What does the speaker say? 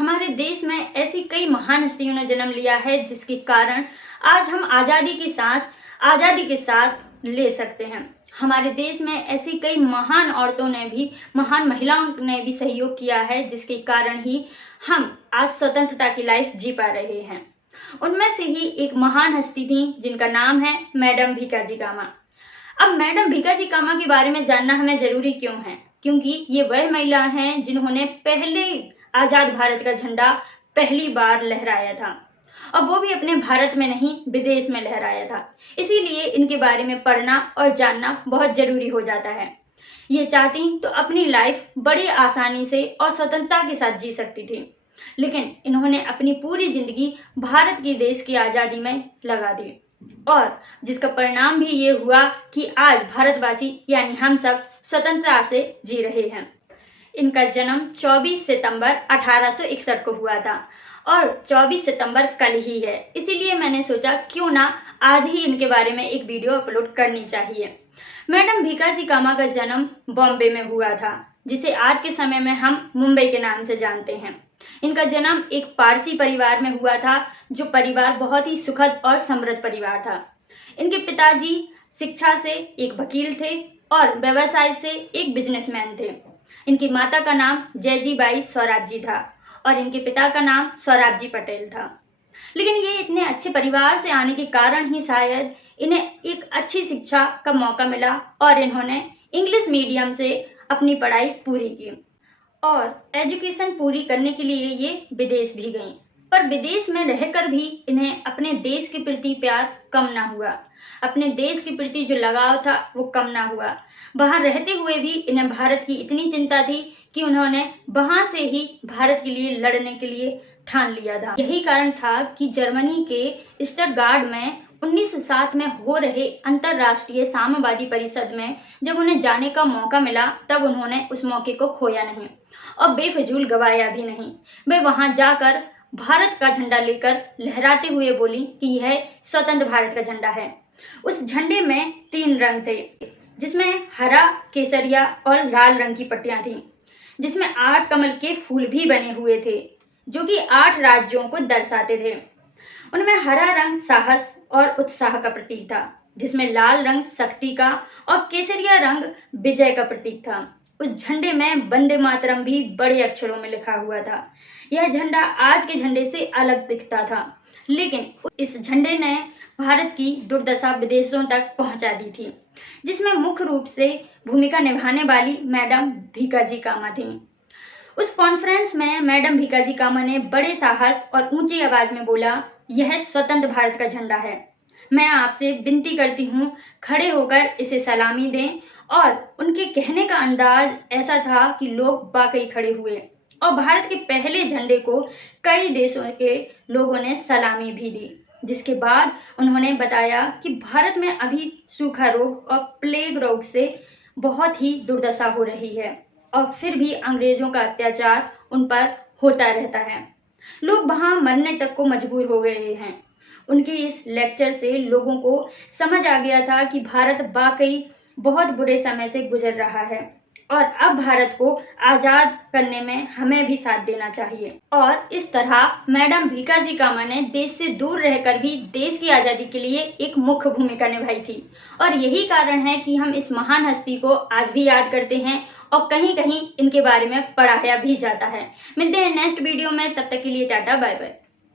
हमारे देश में ऐसी कई महान हस्तियों ने जन्म लिया है जिसके कारण आज हम आज़ादी की सांस आज़ादी के साथ ले सकते हैं। हमारे देश में ऐसी कई महान औरतों ने भी, महान महिलाओं ने भी सहयोग किया है जिसके कारण ही हम आज स्वतंत्रता की लाइफ जी पा रहे हैं। उनमें से ही एक महान हस्ती थी जिनका नाम है मैडम भीकाजी कामा। अब मैडम भीकाजी कामा के बारे में जानना हमें जरूरी क्यों है? क्योंकि ये वह महिला हैं जिन्होंने पहले आजाद भारत का झंडा पहली बार लहराया था, और वो भी अपने भारत में नहीं विदेश में लहराया था। इसीलिए इनके बारे में पढ़ना और जानना बहुत जरूरी हो जाता है। ये चाहती तो अपनी लाइफ बड़ी आसानी से और स्वतंत्रता के साथ जी सकती थी, लेकिन इन्होंने अपनी पूरी जिंदगी भारत की देश की आज़ादी में लगा दी, और जिसका परिणाम भी ये हुआ कि आज भारतवासी यानी हम सब स्वतंत्रता से जी रहे हैं। इनका जन्म 24 सितंबर 1861 को हुआ था, और 24 सितंबर कल ही है। इसीलिए मैंने सोचा क्यों ना आज ही इनके बारे में एक वीडियो अपलोड करनी चाहिए। मैडम भीकाजी कामा का जन्म बॉम्बे में हुआ था, जिसे आज के समय में हम मुंबई के नाम से जानते हैं। इनका जन्म एक पारसी परिवार में हुआ था, जो परिवार बहुत ही सुखद और समृद्ध परिवार था। इनके पिताजी शिक्षा से एक वकील थे और व्यवसाय से एक बिजनेसमैन थे। इनकी माता का नाम जयजीबाई स्वराज्जी था और इनके पिता का नाम स्वराज्जी पटेल था। लेकिन ये इतने अच्छे परिवार से आने के कारण ही शायद इन्हें एक अच्छी शिक्षा का मौका मिला और इन्होंने इंग्लिश मीडियम से अपनी पढ़ाई पूरी की, और एजुकेशन पूरी करने के लिए ये विदेश भी गईं। पर विदेश में रहकर भी इन्हें अपने देश के प्रति प्यार कम ना हुआ, अपने देश के प्रति जो लगाव था वो कम ना हुआ। वहां रहते हुए भी इन्हें भारत की इतनी चिंता थी कि उन्होंने वहां से ही भारत के लिए लड़ने के लिए ठान लिया था। यही कारण था कि जर्मनी के स्टटगार्ट में 1907 में हो रहे अंतरराष्ट्रीय साम्यवादी परिषद में जब उन्हें जाने का मौका मिला, तब उन्होंने उस मौके को खोया नहीं और बेफजूल गवाया भी नहीं। वे वहां जाकर भारत का झंडा लेकर लहराते हुए बोली कि यह स्वतंत्र भारत का झंडा है। उस झंडे में 3 रंग थे, जिसमें हरा, केसरिया और लाल रंग की पट्टियां थीं, जिसमें 8 कमल के फूल भी बने हुए थे, जो कि 8 राज्यों को दर्शाते थे। उनमें हरा रंग साहस और उत्साह का प्रतीक था, जिसमें लाल रंग शक्ति का और केसरिया रंग विजय का प्रतीक था। उस झंडे में वंदे मातरम भी बड़े अक्षरों में लिखा हुआ था। यह झंडा आज के झंडे से अलग दिखता था, लेकिन इस झंडे ने भारत की दुर्दशा विदेशों तक पहुंचा दी थी, जिसमें मुख्य रूप से भूमिका निभाने वाली मैडम भीकाजी कामा थी। उस कॉन्फ्रेंस में मैडम भीकाजी कामा ने बड़े साहस और ऊंची आवाज में बोला, यह स्वतंत्र भारत का झंडा है। मैं आपसे विनती करती हूँ, खड़े होकर इसे सलामी दें। और उनके कहने का अंदाज ऐसा था कि लोग वाकई खड़े हुए, और भारत के पहले झंडे को कई देशों के लोगों ने सलामी भी दी। जिसके बाद उन्होंने बताया कि भारत में अभी सूखा रोग और प्लेग रोग से बहुत ही दुर्दशा हो रही है, और फिर भी अंग्रेजों का अत्याचार उन पर होता रहता है। लोग वहां मरने तक को मजबूर हो गए हैं। उनके इस लेक्चर से लोगों को समझ आ गया था कि भारत वाकई बहुत बुरे समय से गुजर रहा है, और अब भारत को आजाद करने में हमें भी साथ देना चाहिए। और इस तरह मैडम भीकाजी कामा ने देश से दूर रहकर भी देश की आजादी के लिए एक मुख्य भूमिका निभाई थी, और यही कारण है कि हम इस महान हस्ती को आज भी याद करते हैं और कहीं कहीं इनके बारे में पढ़ाया भी जाता है। मिलते हैं नेक्स्ट वीडियो में, तब तक के लिए टाटा बाय बाय।